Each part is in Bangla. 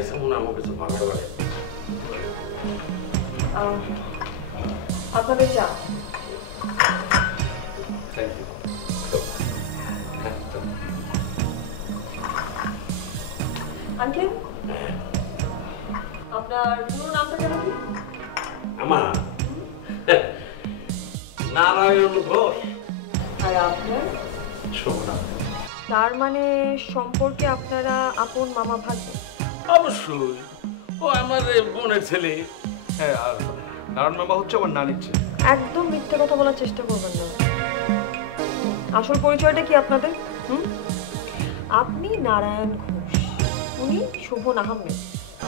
খাইছে মনে আমার কিছু ভালো লাগে। আপনাদের চা। Thank you. আঙ্কেল, আপনার পুরো নামটা কেন কি? আমার নারায়ণ ঘোষ। আর আপনার? শোভনাথ। তার মানে সম্পর্কে আপনারা আপন মামা ভাগ্নে? অবশ্যই, ও আমার বোনের ছেলে। হ্যাঁ, আর নারায়ণ মামা হচ্ছে আমার নানির ছেলে। একদম মিথ্যে কথা বলার চেষ্টা করবেন না। আসল পরিচয়টা কি আপনাদের? আপনি নারায়ণ ঘোষ, উনি শোভন আহমেদ।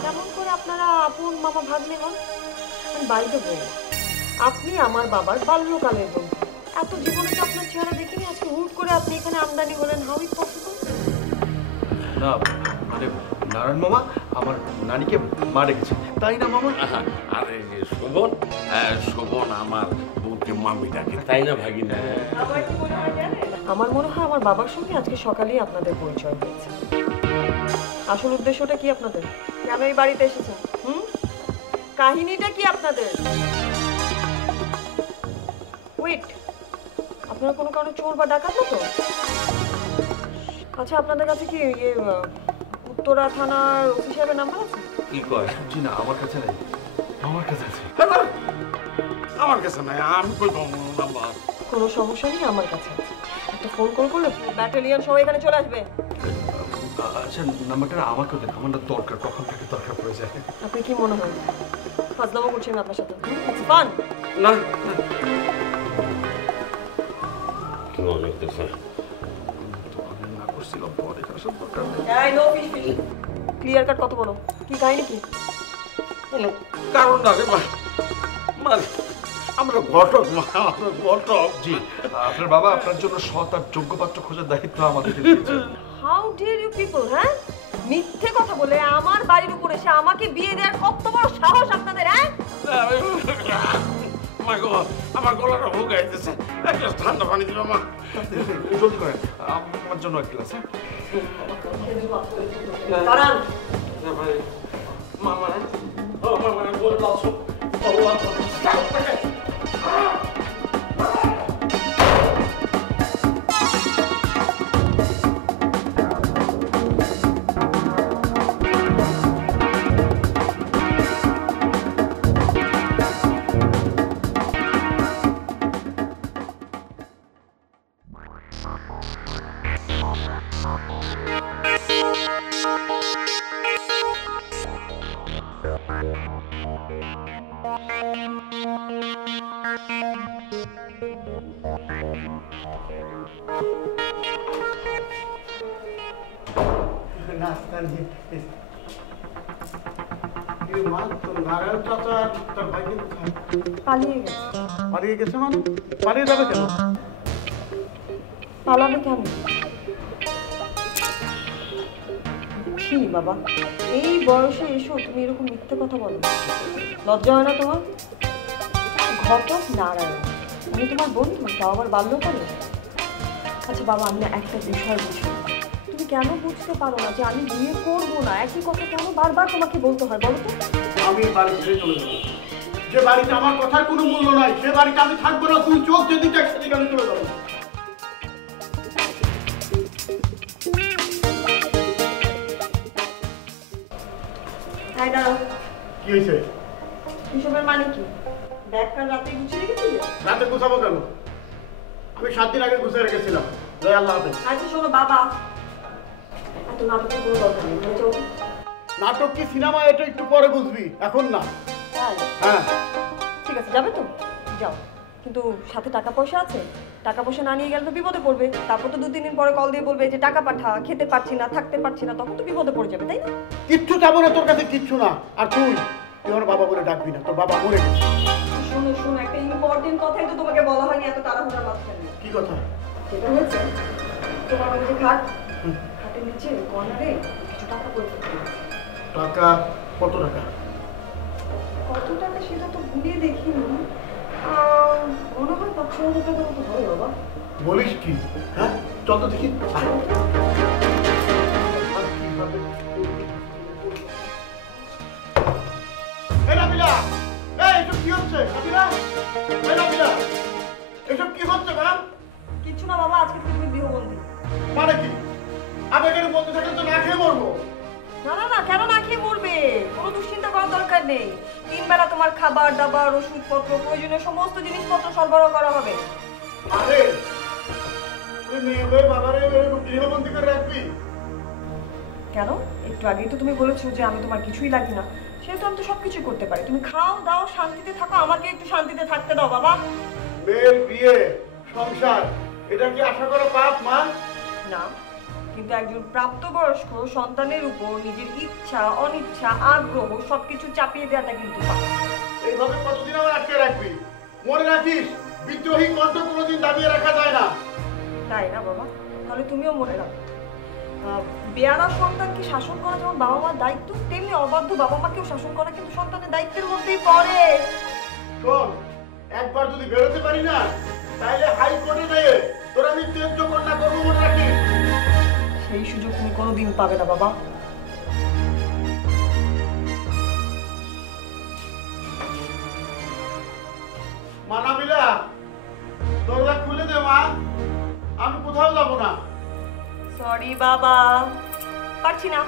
কেমন করে আপনারা আপন মামা ভাগ্নে হন? বাইরে বলুন, আপনি আমার বাবার বাল্যকালের বন্ধু। এত জীবনে তো আপনার চেহারা দেখিনি, আজকে হুট করে আপনি এখানে আমদানি হলেন। How it possible? না মানে নারায়ণ মামা আমার নানিকে মা রেখেছে, তাই না মামা? আরে শোভন, শোভন আমার বউকে মামি ডাকে, তাই না ভাগিনা? আমার মনে হয় আমার বাবার সঙ্গে আজকে সকালেই আপনাদের পরিচয় হয়েছে। আসল উদ্দেশ্যটা কি আপনাদের? কেন এই বাড়িতে এসেছেন? কাহিনীটা কি আপনাদের? ওয়েট, আপনারা কোনো কারণে চোর বা ডাকাত না তো? আচ্ছা, আপনাদের কাছে কি উত্তরা থানার ওসি সাহেবের নাম্বার আছে? কি কয়? জি না, আমার কাছে নেই। আমার কাছে আছে। আমার কাছে নাই, আমি কই পাবো নাম্বার? কোনো সমস্যা নেই, আমার কাছে আছে। একটা ফোন কল করলে ব্যাটালিয়ন সবাই এখানে চলে আসবে। আচ্ছা, নাম্বারটা আমাকেও দেন, আমার দরকার, কখন থেকে দরকার পড়ে যায়। আপনি কি মনে হয় ফাজলামো করছেন আপনার সাথে? It's fun. না কি মনে হচ্ছে? না করছিলাম তো, এখানে সব দরকার নেই। এই no fish fish, clear cut কথা বলো। কি কাহিনী কি? কোনো কারণ না রে মা, আমরা ঘটক মা, আমরা ঘটক। জি, আপনার বাবা আপনার জন্য সৎ আর যোগ্য পাত্র খোঁজার দায়িত্ব আমাদের দিয়েছে। হাউ ডিয়ার ইউ পিপল, হ্যাঁ? মিথ্যে কথা বলে আমার বাড়ির উপর এসে আমাকে বিয়ে দেওয়ার কত বড় সাহস আপনাদের, হ্যাঁ? মা গো, আমার গলাটা ভুগাইতেছে, এক গ্লাস ঠান্ডা পানি দিবে মা। জলদি করেন, আমার জন্য এক গ্লাস। দাঁড়ান। মামা ও মামা বললাম বললাম পালিয়ে গেছে। পালিয়ে গেছে মানে? পালিয়ে যাবে কেন? পালাবে কেন? কি বাবা, এই বয়সে এসো তুমি এরকম মিথ্যে কথা বলো? লজ্জা হয় না তোমার? ঘটক নারায়ণ, আমি তোমার বন্ধু, তাও আবার বাল্যকালে। আচ্ছা বাবা, আমি না একটা বিষয় বুঝি, তুমি কেন বুঝতে পারো না যে আমি বিয়ে করবো না? একই কথা কেন বারবার তোমাকে বলতে হয় বলো তো? আমি বাড়ি ছেড়ে চলে যাবো। যে বাড়িতে আমার কথার কোনো মূল্য নাই, সে বাড়িতে আমি থাকবো না। তুই চোখ যেদিকে সেদিকে আমি চলে যাবো। হ্যাঁ দাঁড়াও। কি হয়েছে? এসবের মানে কি? ব্যাগটা রাতে গুছিয়ে রেখেছিলে? রাতে গুছাবো কেন? আমি 7 দিন আগে গুছিয়ে রেখেছিলাম। জয় আল্লাহ হাফেজ। আচ্ছা শোনো বাবা, এত নাটকের কোনো দরকার নেই, বুঝেছো? নাটক কি সিনেমা, এটা একটু পরে বুঝবি, এখন না। হ্যাঁ ঠিক আছে, যাবে তো যাও, কিন্তু সাথে টাকা পয়সা আছে? টাকা পয়সা না নিয়ে গেলে তো বিপদে পড়বে। তারপর তো 2-3 দিন পরে কল দিয়ে বলবে যে টাকা পাঠা, খেতে পারছি না, থাকতে পারছি না, তখন তো বিপদে পড়ে যাবে, তাই না? কিচ্ছু যাবো না তোর কাছে, কিচ্ছু না। আর তুই আমার বাবা বলে ডাকবি না, তোর বাবা মরে গেছে। শোনো শোনো, একটা ইম্পর্টেন্ট কথাই তো তোমাকে বলা হয়নি এত তাড়াহুড়ার মাঝখানে। কি কথা? যেটা হয়েছে, তোমার ওই যে খাটের নিচে কর্নারে কিছু টাকা পড়ে থাকে। টাকা? কত টাকা? কত টাকা সেটা তো ভুলিয়ে দেখিনি, মনে হয় 5-6 হাজার টাকার মতো হবে বাবা। বলিস কি? হ্যাঁ চল তো দেখি। এই নাবিলা, এসব কি হচ্ছে মা? কিচ্ছু না বাবা, আজকে থেকে তুমি গৃহবন্দী। মানে কি? আমি এখানে বলতে থাকলে তো না খেয়ে মরবো। না না না, কেন না খেয়ে মরবে? কোনো দুশ্চিন্তা করার দরকার নেই। 3 বেলা তোমার খাবার দাবার, ওষুধপত্র, প্রয়োজনীয় সমস্ত জিনিসপত্র সরবরাহ করা হবে। আরে তুই মেয়ে হয়ে বাবারে এরকম গৃহবন্দী করে রাখবি? কেন? একটু আগেই তো তুমি বলেছো যে আমি তোমার কিছুই লাগি না, সেহেতু আমি তো সবকিছু করতে পারি। তুমি খাও দাও, শান্তিতে থাকো, আমাকে একটু শান্তিতে থাকতে দাও বাবা। মেয়ের বিয়ে, সংসার, এটা কি আশা করা পাপ মা? না, কিন্তু একজন প্রাপ্তবয়স্ক সন্তানের উপর নিজের ইচ্ছা অনিচ্ছা আগ্রহ সবকিছু চাপিয়ে দেওয়াটা কিন্তু পাপ। এইভাবে কতদিন আমার আটকে রাখবি? মনে রাখিস, বিদ্রোহী কণ্ঠ কোনোদিন দাবিয়ে রাখা যায় না। তাই না বাবা? তাহলে তুমিও মনে রাখো, বেয়ারা সন্তানকে শাসন করা যেমন বাবা মার দায়িত্ব, তেমনি অবাধ্য বাবা মাকেও শাসন করা কিন্তু সন্তানের দায়িত্বের মধ্যেই পড়ে। শোন, একবার যদি বেরোতে পারি না, তাইলে হাইকোর্টে গিয়ে তোর আমি ত্যায্য কন্যা করবো, মনে রাখিস। সেই সুযোগ তুমি কোনোদিন পাবে না বাবা। মানাবিলা, দরজা খুলে দে মা, আমি কোথাও যাবো না। সরি বাবা, পারছি না।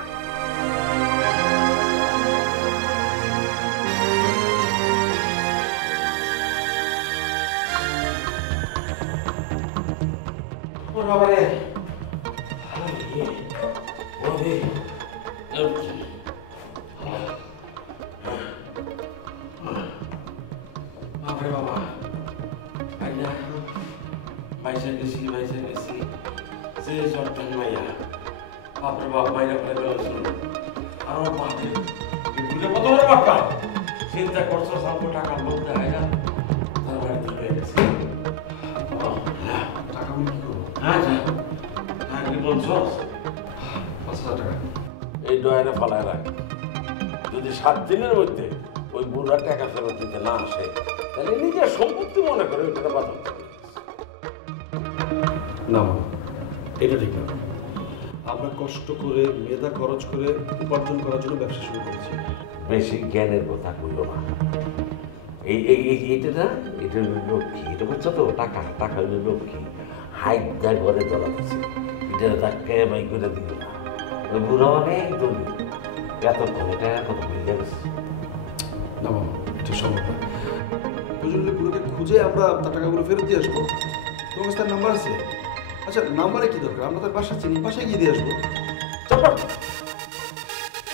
ওর বাবারে ওরে বাবারে বাবা, আইয়া বাইসা গেছি সে জটন মাইয়া, বাপরে বাপ মাইয়া ফেলে বেরোছিল। আর ওর বাপে ঘুরে কত বড় বাপা, চিন্তা করছো সব টাকার লোক দেয় না, তার বাড়িতে হয়ে গেছে। টাকা আমি কি করবো? হ্যাঁ হ্যাঁ, কি বলছো? 5,000 টাকা। এই ডয়ারে ফলায় রাখ। যদি 7 দিনের মধ্যে ওই বুড়া টাকা ফেরত দিতে না আসে, তাহলে নিজের সম্পত্তি মনে করে ওইটা বাদল। না মা, এটা ঠিক না। আমরা কষ্ট করে মেধা খরচ করে উপার্জন করার জন্য ব্যবসা শুরু করেছি। বেশি জ্ঞানের কথা কইও না। এইটা না, এটা হলো লক্ষ্মী, এটা বুঝছো তো? টাকা হলো লক্ষ্মী, হাইট দেয় ঘরে দলাতেছে, এটা ধাক্কা বাই করে দিল না। ওই বুড়া অনেক দলি, এতক্ষণ এটা কত বুঝে গেছে। না মামা, ঠিক সম্ভব না। প্রয়োজনে পুরোকে খুঁজে আমরা তার টাকাগুলো ফেরত দিয়ে আসবো। তোমার কাছে তার নাম্বার আছে? আচ্ছা, নাম্বারে কি দরকার? আমরা তার বাসা চিনি, বাসায় গিয়ে দিয়ে আসবো। চপট!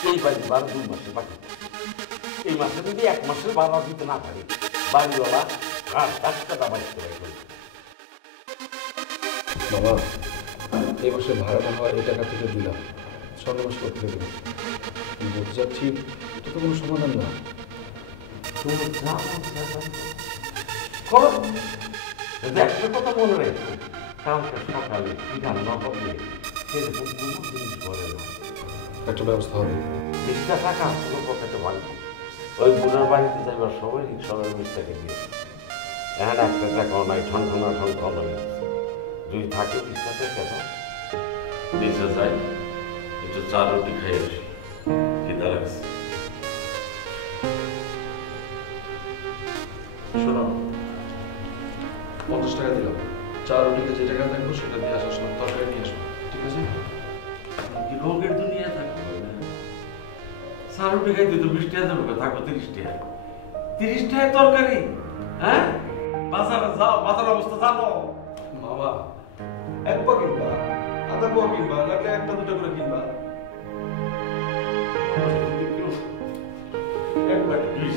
এই বাড়ি 2 মাসের বাকি, এই মাসে যদি 1 মাসের ভাড়া দিতে না পারি, বাড়িওয়ালা আর 10 টাকা বাইতে পারি। বাবা, এই মাসে ভাড়া না হয় এই টাকা থেকে দিলাম, 6 মাস পর থেকে দিলাম। আমি বলতে চাচ্ছি, এটা তো কোনো সমাধান না। করো, একটা কথা মনে রেখো, কালকে সকালে কি রান্না হবে সেরকম কোনো জিনিস বলে না। একটা ব্যবস্থা হবে। 20 টাকা আসলো পকেটে ভালো। ওই বুড়ার বাড়িতে যাইবার সবাই রিক্সাওয়ালার মিস্টাকে দিয়েছে। এখানে 1 টাকাও নাই, ঠনঠনা যদি থাকে 20 টাকা কেন নিচে যাই, একটু চা রুটি খাই আসি, খিদা লাগছে। শোনো, 50 টাকা দিলাম, 4 রুটিতে যে টাকা থাকবো সেটা দিয়ে আসার সময় তরকারি নিয়ে আসবো, ঠিক আছে? কি রোগের দুনিয়া থাকবে? চা রুটি খাইতে তো 20 টাকা দেবো, থাকবো 30 টাকা। 30 টাকা তরকারি? হ্যাঁ, বাজারে যাও, বাজার অবস্থা জানো? মামা, 1 পা কিনবা, আধা পা কিনবা, লাগলে 1টা 2টা করে কিনবা। একবার প্লিজ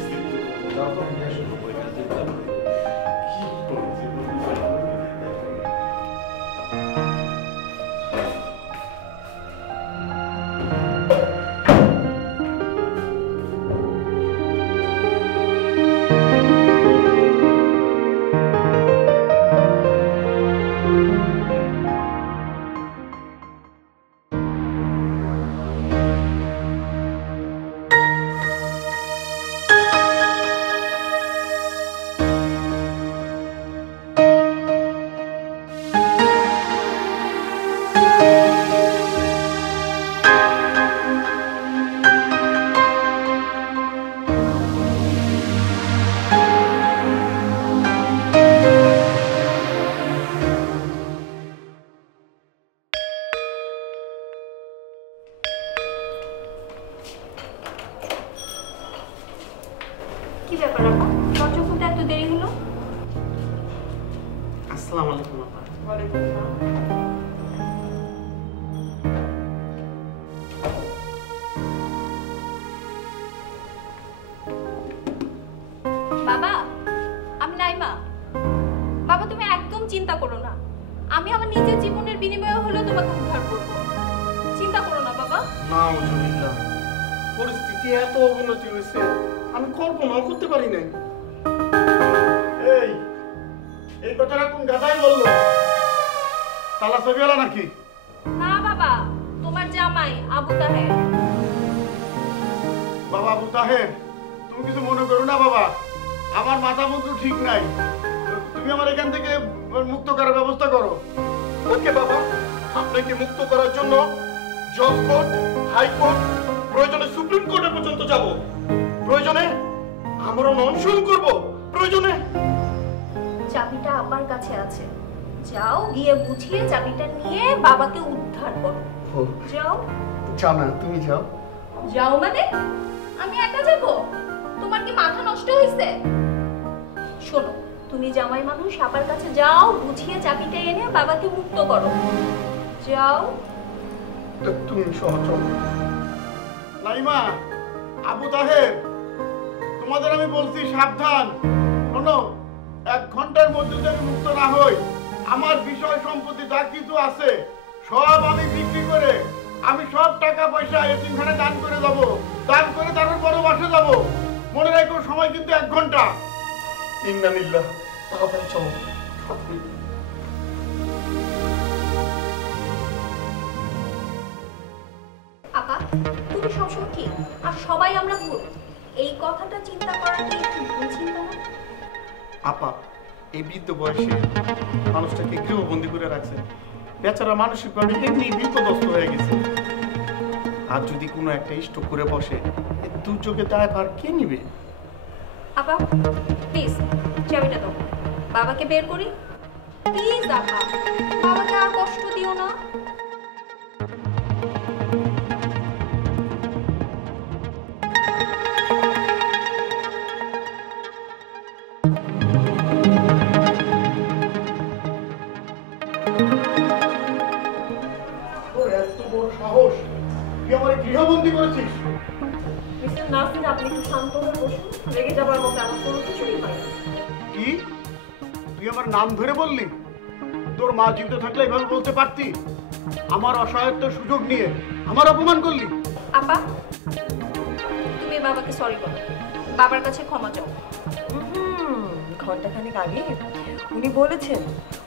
যাও তো, নিয়ে আসো। রাখো, দরজা খুলতে এত দেরি হলো? আসসালামু আলাইকুম আপা। ওয়ালাইকুম আসসালাম। বাবা, আমি নাইমা। বাবা, তুমি একদম চিন্তা করো না, আমি আমার নিজের জীবনের বিনিময়ে হলেও তোমাকে উদ্ধার করব। চিন্তা করো না বাবা। নাউজুবিল্লাহ, পরিস্থিতি এত অবনতি হয়েছে আমি কল্পনাও করতে পারি নাই। এই কথাটা কোন গাধাই বললো? তালা ছবিওয়ালা নাকি? না বাবা, তোমার জামাই আবু তাহের। বাবা আবু তাহের, তুমি কিছু মনে করো না বাবা, আমার মাথা মন্ত্র ঠিক নাই। তুমি আমার এখান থেকে মুক্ত করার ব্যবস্থা করো। ওকে বাবা, আপনাকে মুক্ত করার জন্য জজ কোর্ট, হাইকোর্ট, প্রয়োজনে সুপ্রিম কোর্টে পর্যন্ত যাব। প্রয়োজনে আমরা অনশন করব। প্রয়োজনে চাবিটা আব্বার কাছে আছে, যাও গিয়ে বুঝিয়ে চাবিটা নিয়ে বাবাকে উদ্ধার করো। যাও। যাও না, তুমি যাও। যাও মানে? আমি একা যাব? তোমার কি মাথা নষ্ট হয়েছে? শোনো, তুমি জামাই মানুষ, আব্বার কাছে যাও, বুঝিয়ে চাবিটা এনে বাবাকে মুক্ত করো। যাও। তুমি সহজ। নাইমা, আবু তাহের, তোমাদের আমি বলছি সাবধান। শোনো, 1 ঘন্টার মধ্যে যদি আমি মুক্ত না হই, আমার বিষয় সম্পত্তি যা কিছু আছে সব আমি বিক্রি করে আমি সব টাকা পয়সা এতিমখানে দান করে যাব। দান করে তারপর পরবাসে যাব। মনে রাখো, সময় কিন্তু 1 ঘন্টা। ইন্নালিল্লাহ, তাড়াতাড়ি চলো। আপা, তুমি সবসময় ঠিক আর সবাই আমরা ভুল, এই কথাটা চিন্তা করা কি একটু ভুল চিন্তা না? আপা, এই বৃদ্ধ বয়সে মানুষটাকে গৃহবন্দী করে রাখছে। বেচারা মানসিকভাবে এমনি বিপদস্ত হয়ে গেছে। আর যদি কোনো একটা স্ট্রোক করে বসে, এই দুর্যোগে দায়ভার কে নিবে? আপা প্লিজ চাবিটা দাও, বাবাকে বের করি। প্লিজ আপা, বাবাকে আর কষ্ট দিও না। তোর এত বড় সাহস, তুই আমার গৃহবন্দী করেছিস? মিস্টার নাসির, আপনি একটু শান্ত হয়ে বসুন। রেগে যাবার মতো আমার কোনো কিছুই হয় না। কি? তুই আমার নাম ধরে বললি? তোর মা জীবিত থাকলে এভাবে বলতে পারতি? আমার অসহায়ত্বের সুযোগ নিয়ে আমার অপমান করলি। আপা, তুমি বাবাকে সরি বলো, বাবার কাছে ক্ষমা চাও। ঘন্টাখানেক আগে উনি বলেছেন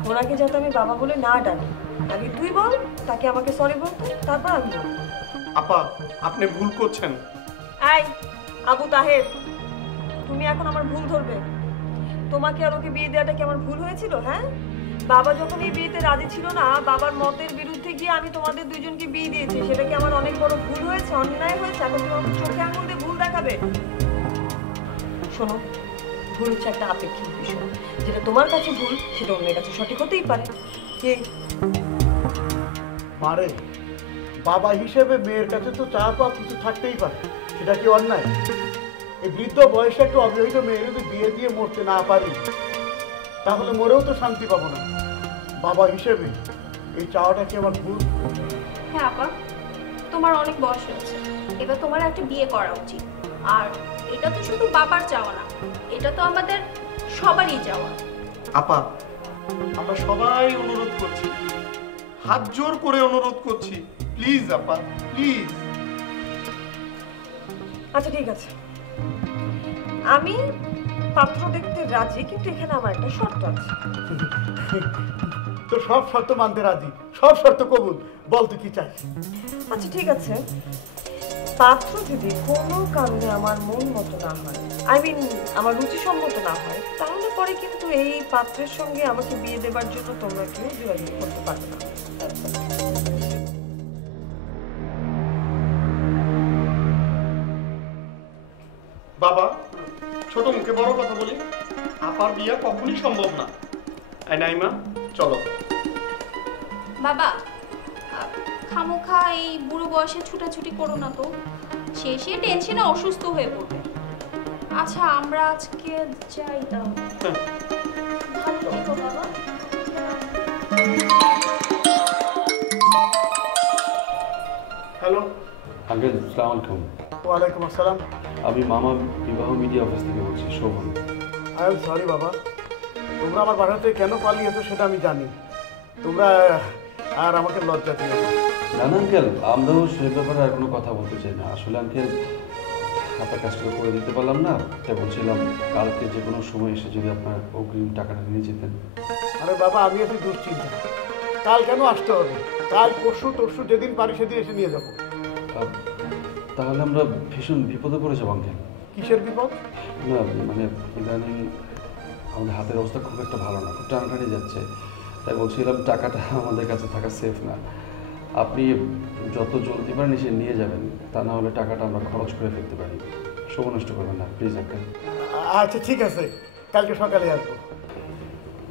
ওনাকে যাতে আমি বাবা বলে না ডাকি। আগে তুই বল তাকে আমাকে সরি বলতে, তারপর আমি বলবো। আপা, আপনি ভুল করছেন। এই আবু তাহের, তুমি এখন আমার ভুল ধরবে? তোমাকে আর ওকে বিয়ে দেওয়াটা কি আমার ভুল হয়েছিল? হ্যাঁ, বাবা যখন এই বিয়েতে রাজি ছিল না, বাবার মতের বিরুদ্ধে গিয়ে আমি তোমাদের দুইজনকে বিয়ে দিয়েছি। সেটা কি আমার অনেক বড় ভুল হয়েছে, অন্যায় হয়েছে? এখন তুমি আমাকে চোখে আঙুল দিয়ে ভুল দেখাবে? শোনো, ভুল হচ্ছে একটা আপেক্ষিক বিষয়। যেটা তোমার কাছে ভুল সেটা অন্যের কাছে সঠিক হতেই পারে। কি মারে, বাবা হিসেবে মেয়ের কাছে তো চা পাওয়া কিছু থাকতেই পারে, সেটা কি অন্যায়? এই বৃদ্ধ বয়সে একটু অবিবাহিত মেয়ের যদি বিয়ে দিয়ে মরতে না পারি, তাহলে মরেও তো শান্তি পাবো না। বাবা হিসেবে এই চাওয়াটা কি আমার ভুল? হ্যাঁ আপা, তোমার অনেক বয়স হয়েছে, এবার তোমার একটা বিয়ে করা উচিত। আর এটা তো শুধু বাবার চাওয়া না, এটা তো আমাদের সবারই চাওয়া। আপা, আমরা সবাই অনুরোধ করছি, হাত জোর করে অনুরোধ করছি, প্লিজ আপা, প্লিজ। আচ্ছা ঠিক আছে, আমি পাত্র দেখতে রাজি, কিন্তু এখানে আমার একটা শর্ত আছে। তো সব শর্ত মানতে রাজি, সব শর্ত কবুল। বল তুই কি চাই? আচ্ছা ঠিক আছে, পাত্র যদি কোনো কারণে আমার মন মতো না হয়, আমার রুচিসম্মত না হয়, তাহলে পরে কিন্তু এই পাত্রের সঙ্গে আমাকে বিয়ে দেবার জন্য তোমরা কেউ যোগাযোগ করতে পারবে না। বাবা, ছোট মুখে বড় কথা বলি, আপার বিয়ে কখনই সম্ভব না। নাইমা, চলো। বাবা, খামোখা এই বুড়ো বয়সে ছুটাছুটি করো না তো, শেষে টেনশনে অসুস্থ হয়ে পড়বে। আচ্ছা আমরা আজকে যাই তাহলে। ভালো থেকো বাবা। হ্যালো, আঙ্কেল সালাম আলাইকুম। ওয়ালাইকুম আসসালাম। আমি মামা বিবাহ মিডিয়া অফিস থেকে বলছি, শোভন। আই এম সরি বাবা, তোমরা আমার বাসা থেকে কেন পালিয়েছো সেটা আমি জানি। তোমরা আর আমাকে লজ্জা দিও না। না না আঙ্কেল, আমরাও সে ব্যাপারে আর কোনো কথা বলতে চাই না। আসলে আঙ্কেল আপনার কাজটা করে দিতে পারলাম না, তাই বলছিলাম কালকে যে কোনো সময় এসে যদি আপনার অগ্রিম টাকাটা নিয়ে যেতেন। আরে বাবা, আমি আছি দুশ্চিন্তা। কাল কেন আসতে হবে? কাল পরশু যেদিন পারি সেদিন এসে নিয়ে যাবো। তাহলে আমরা ভীষণ বিপদে পড়ে যাবো আঙ্কেল। কিসের বিপদ? না মানে ইদানিং আমাদের হাতের অবস্থা খুব একটা ভালো না, খুব টানাটানি যাচ্ছে। তাই বলছিলাম টাকাটা আমাদের কাছে থাকা সেফ না। আপনি যত জলদি পারেন এসে নিয়ে যাবেন, তা না হলে টাকাটা আমরা খরচ করে ফেলতে পারি। সময় নষ্ট করবেন না প্লিজ আঙ্কেল। আচ্ছা ঠিক আছে, কালকে সকালে আসবো।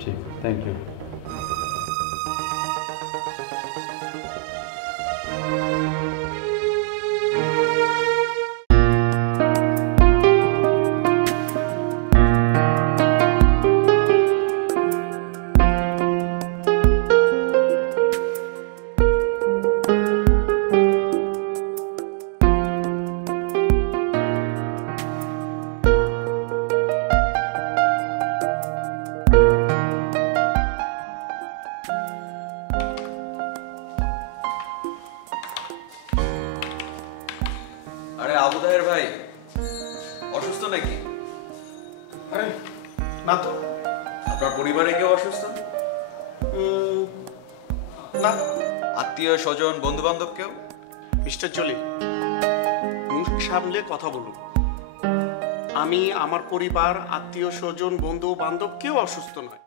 ঠিক, থ্যাংক ইউ। আরে আবু তাহের ভাই অসুস্থ নাকি? আরে না তো। আপনার পরিবারে কেউ অসুস্থ? না। আত্মীয় স্বজন বন্ধু বান্ধব কেউ? মিস্টার জলি, মুখ সামলে কথা বলুন। আমি, আমার পরিবার, আত্মীয় স্বজন, বন্ধু বান্ধব কেউ অসুস্থ নয়।